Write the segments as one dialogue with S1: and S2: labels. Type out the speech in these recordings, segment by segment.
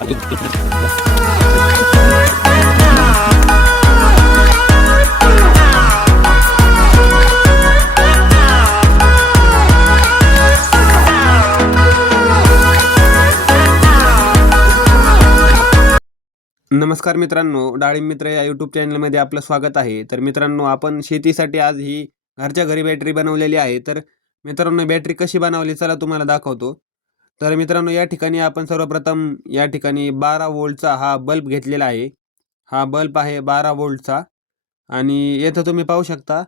S1: नमस्कार मित्रांनो डाळिंब मित्र या यूट्यूब चॅनलमध्ये आपलं स्वागत आहे. तर मित्रांनो आपण शेतीसाठी आज ही घरच्या घरी बॅटरी बनवलेली आहे. तर मित्रांनो बॅटरी कशी बनवली? चला तुम्हाला दाखवतो. तर मित्रांनो या ठिकाणी आपण सर्वप्रथम या ठिकाणी बारा वोल्टचा हा बल्ब घेतलेला आहे. हा बल्ब आहे बारा वोल्टचा आणि येथं तुम्ही पाहू शकता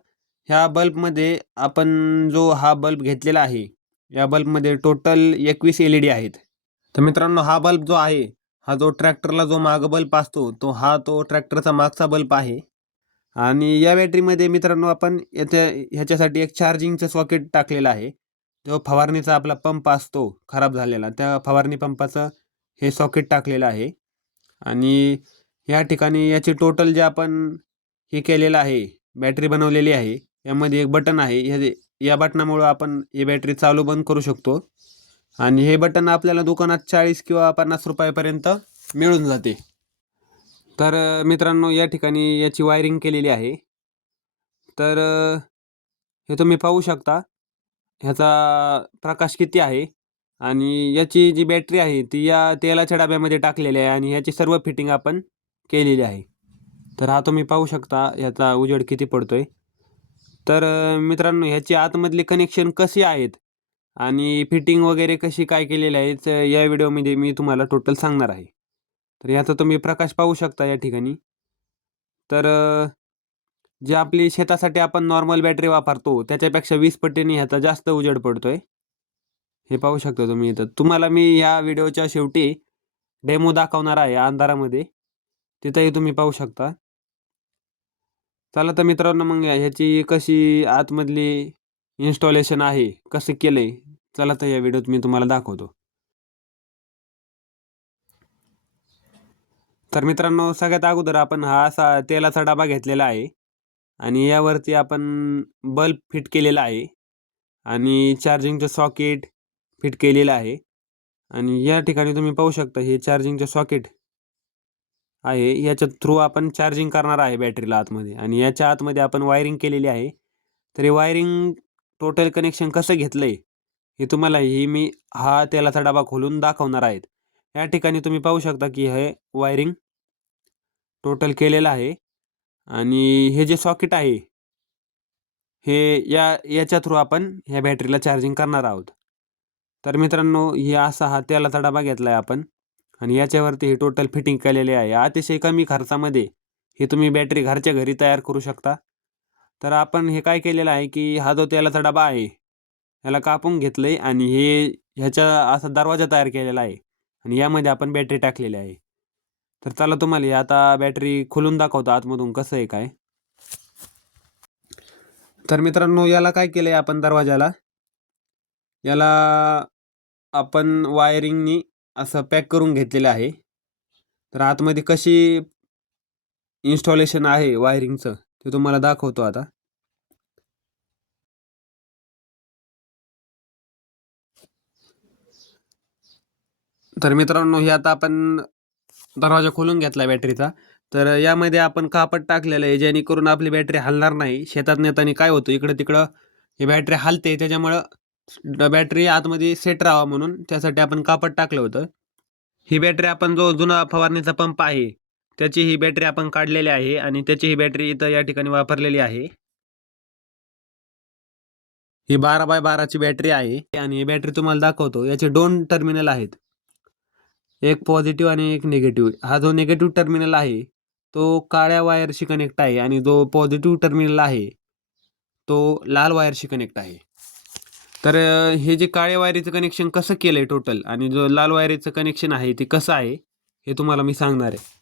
S1: ह्या बल्बमध्ये आपण जो हा बल्ब घेतलेला आहे या बल्बमध्ये टोटल एकवीस एल ई डी आहेत. तर मित्रांनो हा बल्ब जो आहे हा जो ट्रॅक्टरला जो माग बल्ब असतो तो हा तो ट्रॅक्टरचा मागचा बल्ब आहे. आणि या बॅटरीमध्ये मित्रांनो आपण याच्या ह्याच्यासाठी एक चार्जिंगचं सॉकेट टाकलेलं आहे. जो फवारणीचा आपला पंप असतो खराब झालेला त्या फवारणी पंपाचं हे सॉकेट टाकलेलं आहे. आणि या ठिकाणी याची टोटल जे आपण हे केलेलं आहे बॅटरी बनवलेली आहे यामध्ये एक बटन आहे या या बटनामुळं आपण ही बॅटरी चालू बंद करू शकतो. आणि हे बटन आपल्याला दुकानात चाळीस किंवा पन्नास रुपयापर्यंत मिळून जाते. तर मित्रांनो या ठिकाणी याची वायरिंग केलेली आहे. तर हे तुम्ही पाहू शकता. ह्याचा प्रकाश किती आहे? आणि याची जी बॅटरी आहे ती या तेलाच्या डब्यामध्ये टाकलेली आहे आणि ह्याची सर्व फिटिंग आपण केलेली आहे. तर हा तुम्ही पाहू शकता ह्याचा उजेड किती पडतो आहे तर मित्रांनो ह्याची आतमधले कनेक्शन कसे आहेत आणि फिटिंग वगैरे कशी काय केलेली आहे या व्हिडिओमध्ये मी तुम्हाला टोटल सांगणार आहे. तर याचा तुम्ही प्रकाश पाहू शकता या ठिकाणी. तर जे आपली शेतासाठी आपण नॉर्मल बॅटरी वापरतो त्याच्यापेक्षा वीस पटीने ह्याचा जास्त उजेड पडतोय. हे पाहू शकता तुम्ही इथं. तुम्हाला मी या व्हिडिओच्या शेवटी डेमो दाखवणार आहे अंधारामध्ये. तिथंही तुम्ही पाहू शकता. चला तर मित्रांनो मग ह्याची कशी आतमधली इन्स्टॉलेशन आहे कसं केलं आहे चला तर या व्हिडिओत मी तुम्हाला दाखवतो. तर मित्रांनो सगळ्यात अगोदर आपण हा असा तेलाचा डबा घेतलेला आहे. आणि यावरती आपण बल्ब फिट केलेला आहे आणि चार्जिंगचं सॉकेट फिट केलेलं आहे. आणि या ठिकाणी तुम्ही पाहू शकता हे चार्जिंगचं सॉकेट आहे. याच्या थ्रू आपण चार्जिंग करणार आहे बॅटरीला आतमध्ये आणि याच्या आतमध्ये आपण वायरिंग केलेली आहे. तर हे वायरिंग टोटल कनेक्शन कसं घेतलं आहे हे तुम्हाला ही मी हा तेलाचा डबा खोलून दाखवणार आहेत. या ठिकाणी तुम्ही पाहू शकता की हे वायरिंग टोटल केलेलं आहे. आणि हे जे सॉकेट आहे हे या याच्या थ्रू आपण ह्या बॅटरीला चार्जिंग करणार आहोत. तर मित्रांनो हे असा हा तेलाचा डबा घेतला आहे आपण आणि याच्यावरती हे टोटल फिटिंग केलेले आहे. अतिशय कमी खर्चामध्ये हे तुम्ही बॅटरी घरच्या घरी तयार करू शकता. तर आपण हे काय केलेलं आहे की हा जो तेलाचा डबा आहे याला कापून घेतलं आहे आणि हे ह्याच्या असा दरवाजा तयार केलेला आहे आणि यामध्ये आपण बॅटरी टाकलेली आहे. तर चला तुम्हाला हे आता बॅटरी खोलून दाखवतो आतमधून कसं आहे काय. तर मित्रांनो याला काय केलं आहे आपण दरवाजाला? याला आपण वायरिंगनी असं पॅक करून घेतलेलं आहे. तर आतमध्ये कशी इन्स्टॉलेशन आहे वायरिंगचं ते तुम्हाला दाखवतो आता. तर मित्रांनो हे आता आपण दरवाजा खोलून घेतला बॅटरीचा. तर यामध्ये आपण कापड टाकलेलं आहे जेणेकरून आपली बॅटरी हलणार नाही. शेतात नेताना काय होतं इकडं तिकडं ही बॅटरी हलते त्याच्यामुळं बॅटरी आतमध्ये सेट राहावा म्हणून त्यासाठी आपण कापड टाकलं होतं. ही बॅटरी आपण जो जुना फवारणीचा पंप आहे त्याची ही बॅटरी आपण काढलेली आहे आणि त्याची ही बॅटरी इथं या ठिकाणी वापरलेली आहे. ही बारा बाय बाराची बॅटरी आहे आणि ही बॅटरी तुम्हाला दाखवतो. याचे दोन टर्मिनल आहेत. एक पॉझिटिव्ह आणि एक निगेटिव्ह. हा जो निगेटिव्ह टर्मिनल आहे तो काळ्या वायरशी कनेक्ट आहे आणि जो पॉझिटिव्ह टर्मिनल आहे तो लाल वायरशी कनेक्ट आहे. तर हे जे काळ्या वायरीचं कनेक्शन कसं केलं आहे टोटल आणि जो लाल वायरीचं कनेक्शन आहे ते कसं आहे हे तुम्हाला मी सांगणार आहे.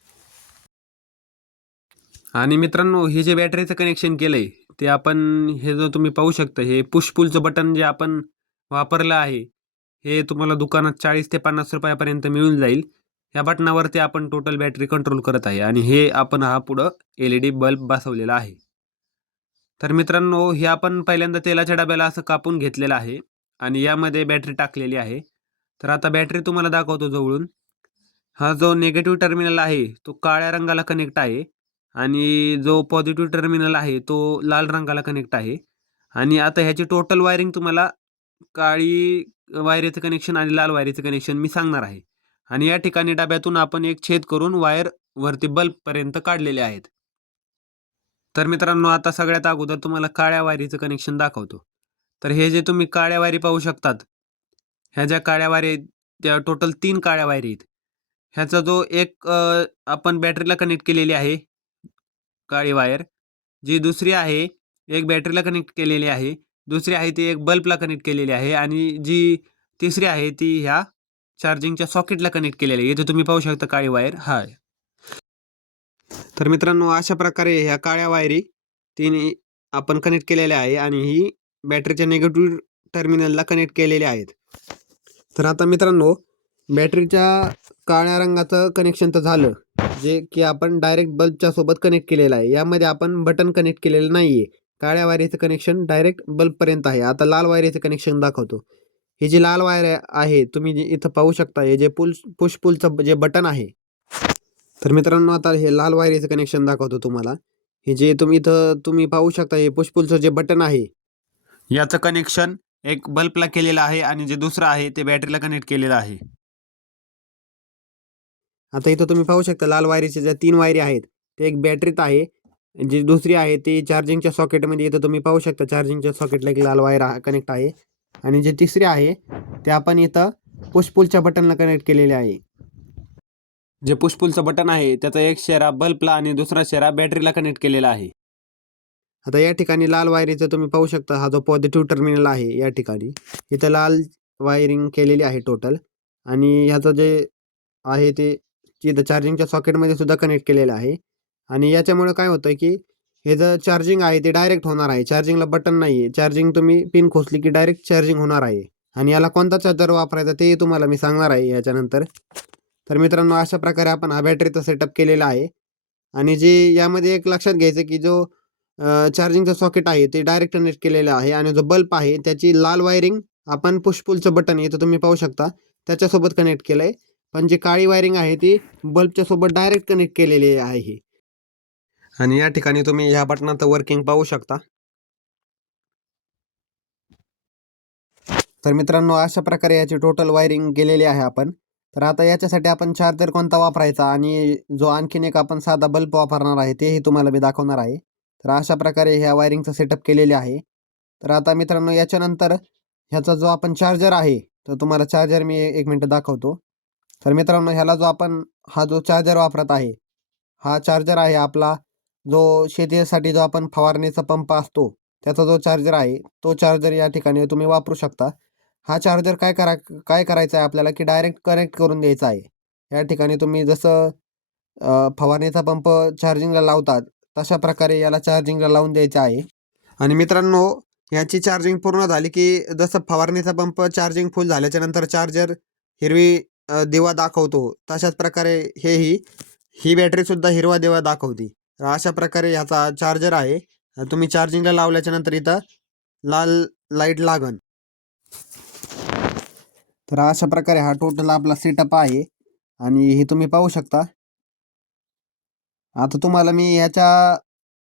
S1: आणि मित्रांनो हे जे बॅटरीचं कनेक्शन केलं आहे ते आपण हे जो तुम्ही पाहू शकता हे पुशपुलचं बटन जे आपण वापरलं आहे हे तुम्हाला दुकानात चाळीस ते पन्नास रुपयापर्यंत मिळून जाईल. या बटनावरती आपण टोटल बॅटरी कंट्रोल करत आहे आणि हे आपण हा पुढं एल ई डी बल्ब बसवलेला आहे. तर मित्रांनो हे आपण पहिल्यांदा तेलाच्या डब्याला असं कापून घेतलेलं आहे आणि यामध्ये बॅटरी टाकलेली आहे. तर आता बॅटरी तुम्हाला दाखवतो जवळून. हा जो निगेटिव्ह टर्मिनल आहे तो काळ्या रंगाला कनेक्ट आहे आणि जो पॉझिटिव्ह टर्मिनल आहे तो लाल रंगाला कनेक्ट आहे. आणि आता ह्याची टोटल वायरिंग तुम्हाला काळी वायरीचं कनेक्शन आणि लाल वायरीचं कनेक्शन मी सांगणार आहे. आणि या ठिकाणी डब्यातून आपण एक छेद करून वायर वरती बल्बपर्यंत काढलेले आहेत. तर मित्रांनो आता सगळ्यात अगोदर तुम्हाला काळ्या वायरीचं कनेक्शन दाखवतो. तर हे जे तुम्ही काळ्या वायरी पाहू शकतात ह्या ज्या काळ्या वायरी त्या टोटल तीन काळ्या वायरी आहेत. ह्याचा जो एक आपण बॅटरीला कनेक्ट केलेली आहे काळी वायर जी दुसरी आहे एक बॅटरीला कनेक्ट केलेली आहे दुसरी आहे ती एक बल्बला कनेक्ट केलेली आहे आणि जी तिसरी आहे ती ह्या चार्जिंगच्या सॉकेटला कनेक्ट केलेली आहे. इथे तुम्ही पाहू शकता काळी वायर हा तर मित्रांनो अशा प्रकारे ह्या काळ्या वायरी तिने आपण कनेक्ट केलेल्या आहे आणि ही बॅटरीच्या निगेटिव्ह टर्मिनलला कनेक्ट केलेल्या आहेत. तर आता मित्रांनो बॅटरीच्या काळ्या रंगाचं कनेक्शन तर झालं जे की आपण डायरेक्ट बल्बच्या सोबत कनेक्ट केलेलं आहे. यामध्ये आपण बटन कनेक्ट केलेलं नाही आहे काळ्या वायरीचं कनेक्शन डायरेक्ट बल्बपर्यंत आहे. आता लाल वायरीचं कनेक्शन दाखवतो. ही जी लाल वायर आहे तुम्ही जे इथं पाहू शकता हे जे पुल पुश पुलचं जे बटन आहे. तर मित्रांनो आता हे लाल वायरीचं कनेक्शन दाखवतो तुम्हाला. हे जे तुम्ही इथं तुम्ही पाहू शकता हे पुशपुलचं जे बटन आहे याचं कनेक्शन एक बल्बला केलेलं आहे आणि जे दुसरं आहे ते बॅटरीला कनेक्ट केलेलं आहे. आता इथं तुम्ही पाहू शकता लाल वायरीचे ज्या तीन वायरी आहेत ते एक बॅटरीत आहे. जी दुसरी आहे ती चार्जिंगच्या सॉकेटमध्ये इथं तुम्ही पाहू शकता चार्जिंगच्या सॉकेटला एक लाल वायर कनेक्ट आहे. आणि जे तिसरी आहे ते आपण इथं पुशपुलच्या बटनला कनेक्ट केलेले आहे. जे पुशपुलचं बटन आहे त्याचा एक शेरा बल्बला आणि दुसरा शेरा बॅटरीला कनेक्ट केलेला आहे. आता या ठिकाणी लाल वायरीचं तुम्ही पाहू शकता हा जो पॉझिटिव्ह टर्मिनल आहे या ठिकाणी. इथं लाल वायरिंग केलेली आहे टोटल आणि ह्याचं जे आहे ते इथं चार्जिंगच्या सॉकेटमध्ये सुद्धा कनेक्ट केलेलं आहे. आणि याच्यामुळे काय होतं की हे जर चार्जिंग आहे ते डायरेक्ट होणार आहे. चार्जिंगला बटन नाही आहे चार्जिंग तुम्ही पिन खोचली की डायरेक्ट चार्जिंग होणार आहे. आणि याला कोणता चार्जर वापरायचा ते तुम्हाला मी सांगणार आहे याच्यानंतर. तर मित्रांनो अशा प्रकारे आपण हा बॅटरीचा सेटअप केलेला आहे. आणि जे यामध्ये एक लक्षात घ्यायचं की जो चार्जिंगचं सॉकेट आहे ते डायरेक्ट कनेक्ट केलेलं आहे. आणि जो बल्ब आहे त्याची लाल वायरिंग आपण पुशपुलचं बटन येतं तुम्ही पाहू शकता. त्याच्यासोबत कनेक्ट केलं आहे पण जी काळी वायरिंग आहे ती बल्बच्या सोबत डायरेक्ट कनेक्ट केलेली आहे. आणि या ठिकाणी तुम्ही ह्या बटनाचं वर्किंग पाहू शकता. तर मित्रांनो अशा प्रकारे याची टोटल वायरिंग केलेली आहे आपण. तर आता याच्यासाठी आपण चार्जर कोणता वापरायचा आणि जो आणखीन एक आपण साधा बल्ब वापरणार आहे तेही तुम्हाला मी दाखवणार आहे. तर अशा प्रकारे ह्या वायरिंगचं सेटअप केलेले आहे. तर आता मित्रांनो याच्यानंतर ह्याचा जो आपण चार्जर आहे तर तुम्हाला चार्जर मी एक मिनटं दाखवतो. तर मित्रांनो ह्याला जो आपण हा जो चार्जर वापरत आहे हा चार्जर आहे आपला जो शेतीसाठी जो आपण फवारणीचा पंप असतो त्याचा जो चार्जर आहे तो चार्जर या ठिकाणी तुम्ही वापरू शकता. हा चार्जर काय करा काय करायचं आहे आपल्याला की डायरेक्ट कनेक्ट करून द्यायचा आहे. या ठिकाणी तुम्ही जसं फवारणीचा पंप चार्जिंगला लावतात तशा प्रकारे याला चार्जिंगला लावून द्यायचा आहे. आणि मित्रांनो ह्याची चार्जिंग पूर्ण झाली की जसं फवारणीचा पंप चार्जिंग फुल झाल्याच्यानंतर चार्जर हिरवी दिवा दाखवतो तशाच प्रकारे हेही ही बॅटरीसुद्धा हिरवा दिवा दाखवते. अशा प्रकारे ह्याचा चार्जर आहे. तुम्ही चार्जिंगला लावल्याच्या नंतर इथं लाल लाइट लागन. तर अशा प्रकारे हा टोटल आपला सेटअप आहे. आणि हे तुम्ही पाहू शकता. आता तुम्हाला मी ह्याच्या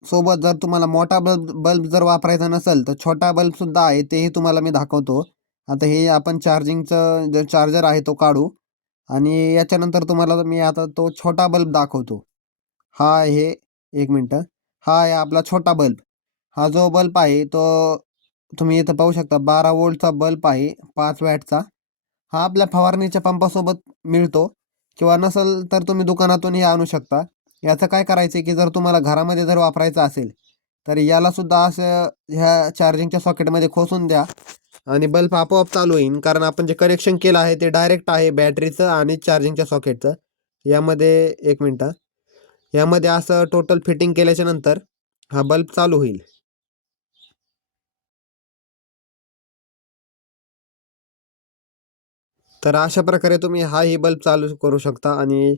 S1: सोबत जर तुम्हाला मोठा बल्ब बल्ब जर वापरायचा नसेल तर छोटा बल्ब सुद्धा आहे तेही तुम्हाला मी दाखवतो. आता हे आपण चार्जिंगचं जो चार्जर आहे तो काढू. आणि याच्यानंतर तुम्हाला मी आता तो छोटा बल्ब दाखवतो. हा आहे एक मिनटं. हा आहे आपला छोटा बल्ब. हा जो बल्ब आहे तो तुम्ही इथं पाहू शकता बारा वोल्टचा बल्ब आहे पाच वॅटचा. हा आपल्या फवारणीच्या पंपासोबत मिळतो. किंवा नसेल तर तुम्ही दुकानातूनही आणू शकता. याचं काय करायचं आहे की जर तुम्हाला घरामध्ये जर वापरायचं असेल तर यालासुद्धा असं ह्या चार्जिंगच्या सॉकेटमध्ये खोसून द्या आणि बल्ब आपोआप चालू होईल कारण आपण जे कनेक्शन केलं आहे ते डायरेक्ट आहे बॅटरीचं आणि चार्जिंगच्या सॉकेटचं. यामध्ये एक मिनटं. यामध्ये असं टोटल फिटिंग केल्याच्यानंतर हा बल्ब चालू होईल. तर अशा प्रकारे तुम्ही हा ही बल्ब चालू करू शकता आणि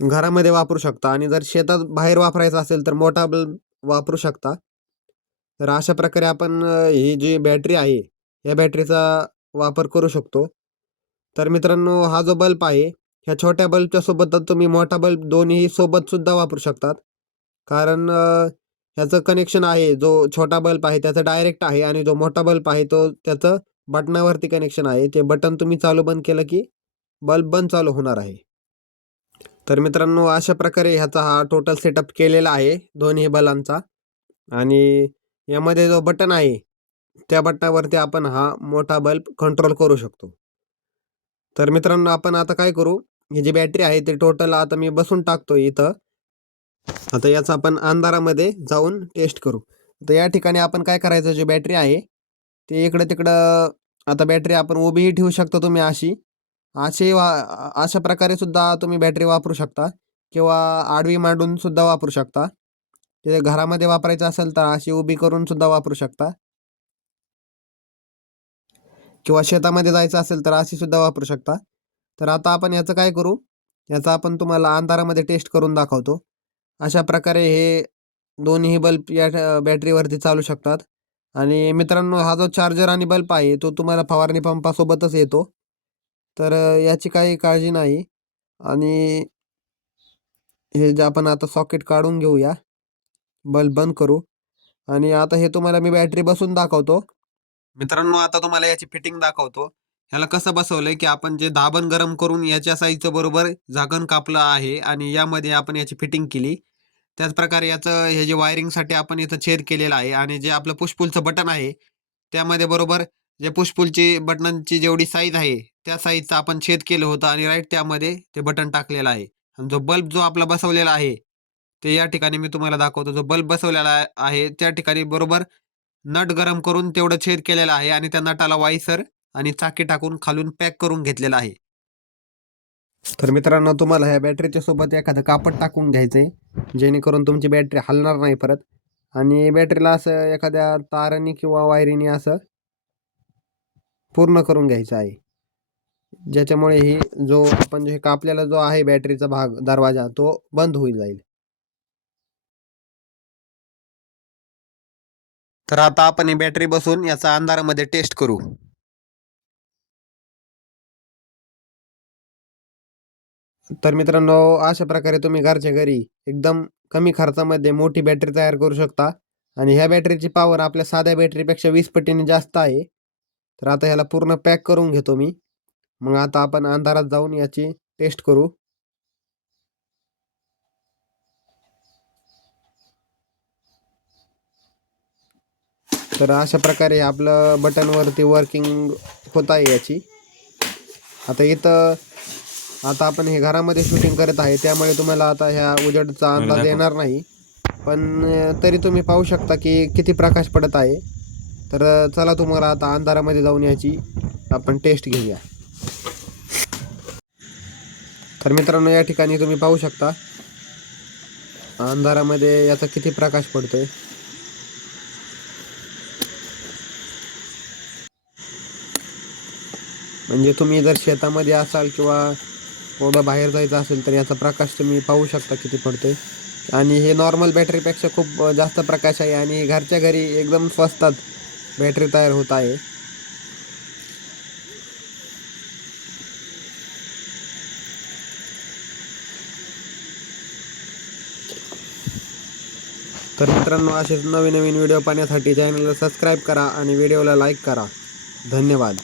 S1: घरामध्ये वापरू शकता. आणि जर शेतात बाहेर वापरायचा असेल तर मोठा बल्ब वापरू शकता. तर अशा प्रकारे आपण ही जी बॅटरी आहे या बॅटरीचा वापर करू शकतो. तर मित्रांनो हा जो बल्ब आहे ह्या छोट्या बल्बच्या सोबतच तुम्ही मोठा बल्ब दोन्ही सोबत सुद्धा वापरू शकतात. कारण ह्याचं कनेक्शन आहे जो छोटा बल्ब आहे त्याचं डायरेक्ट आहे आणि जो मोठा बल्ब आहे तो त्याचं बटनावरती कनेक्शन आहे. ते बटन तुम्ही चालू बंद केलं की बल्ब बंद चालू होणार आहे. तर मित्रांनो अशा प्रकारे ह्याचा हा टोटल सेटअप केलेला आहे दोन्ही बलांचा. आणि यामध्ये जो बटन आहे त्या बटनावरती आपण हा मोठा बल्ब कंट्रोल करू शकतो. तर मित्रांनो आपण आता काय करू? ही जी बॅटरी आहे ते टोटल आता मी बसून टाकतो इथं. आता याचा आपण अंधारामध्ये जाऊन टेस्ट करू. तर या ठिकाणी आपण काय करायचं जी बॅटरी आहे ती इकडं तिकडं आता बॅटरी आपण उभीही ठेवू शकतो तुम्ही अशी. अशी वा अशा प्रकारे सुद्धा तुम्ही बॅटरी वापरू शकता किंवा आडवी मांडून सुद्धा वापरू शकता. ते घरामध्ये वापरायचं असेल तर अशी उभी करून सुद्धा वापरू शकता. किंवा शेतामध्ये जायचं असेल तर अशी सुद्धा वापरू शकता. तर आता आपण याचं काय करू? याचा आपण तुम्हाला अंधारामध्ये टेस्ट करून दाखवतो. अशा प्रकारे हे दोन्ही बल्ब या बॅटरीवरती चालू शकतात. आणि मित्रांनो हा जो चार्जर आणि बल्ब आहे तो तुम्हाला फवारणी पंपासोबतच येतो. तर याची काही काळजी नाही. आणि हे जे आपण आता सॉकेट काढून घेऊया बल्ब बंद करू. आणि आता हे तुम्हाला मी बॅटरी बसून दाखवतो. मित्रांनो आता तुम्हाला याची फिटिंग दाखवतो. ह्याला कसं बसवलंय की आपण जे दाबण गरम करून याच्या साईजचं बरोबर झाकण कापलं आहे आणि यामध्ये आपण याची फिटिंग केली. त्याच प्रकारे याचं हे जे वायरिंगसाठी आपण इथं छेद केलेला आहे आणि जे आपलं पुशपुलचं बटन आहे त्यामध्ये बरोबर जे पुशपुलची बटनांची जेवढी साईज आहे त्या साईजचं आपण छेद केलं होतं आणि राईट त्यामध्ये ते बटन टाकलेलं आहे. आणि जो बल्ब जो आपला बसवलेला आहे ते या ठिकाणी मी तुम्हाला दाखवतो. जो बल्ब बसवलेला आहे- त्या ठिकाणी बरोबर नट गरम करून तेवढं छेद केलेलं आहे आणि त्या नटाला वाईसर आणि चाकी टाकून खालून पॅक करून घेतलेला आहे. तर मित्रांनो तुम्हाला ह्या बॅटरीच्या सोबत एखादं कापड टाकून घ्यायचं आहे जेणेकरून तुमची बॅटरी हलणार नाही परत. आणि बॅटरीला असं एखाद्या ताराने किंवा वायरीने असं पूर्ण करून घ्यायचं आहे. ज्याच्यामुळे ही जो आपण जे कापलेला जो आहे बॅटरीचा भाग दरवाजा तो बंद होईल जाईल. तर आता आपण ही बॅटरी बसून याचा अंधारामध्ये टेस्ट करू. तर मित्रांनो अशा प्रकारे तुम्ही घरच्या घरी एकदम कमी खर्चामध्ये मोठी बॅटरी तयार करू शकता. आणि ह्या बॅटरीची पॉवर आपल्या साध्या बॅटरीपेक्षा वीस पटीने जास्त आहे. तर आता ह्याला पूर्ण पॅक करून घेतो मी. मग आता आपण अंधारात जाऊन याची टेस्ट करू. तर अशा प्रकारे आपलं बटनवरती वर्किंग होत आहे याची. आता इथं आता आपण हे घरामध्ये शूटिंग करत आहे त्यामुळे तुम्हाला आता ह्या उजेडचा अंदाज येणार नाही. पण तरी तुम्ही पाहू शकता की किती प्रकाश पडत आहे. तर चला तुम्हाला आता अंधारामध्ये जाऊन याची आपण टेस्ट घेऊया. तर मित्रांनो या ठिकाणी तुम्ही पाहू शकता अंधारामध्ये याचा किती प्रकाश पडतोय. म्हणजे तुम्ही जर शेतामध्ये असाल किंवा थोडं बाहेर जायचं असेल तर याचा प्रकाश तुम्ही पाहू शकता किती पडतोय. आणि हे नॉर्मल बॅटरीपेक्षा खूप जास्त प्रकाश आहे आणि घरच्या घरी एकदम स्वस्तात बॅटरी तयार होत आहे. तर मित्रांनो असेच नवीन नवीन व्हिडिओ पाहण्यासाठी चॅनलला सबस्क्राईब करा आणि व्हिडिओला लाईक करा. धन्यवाद.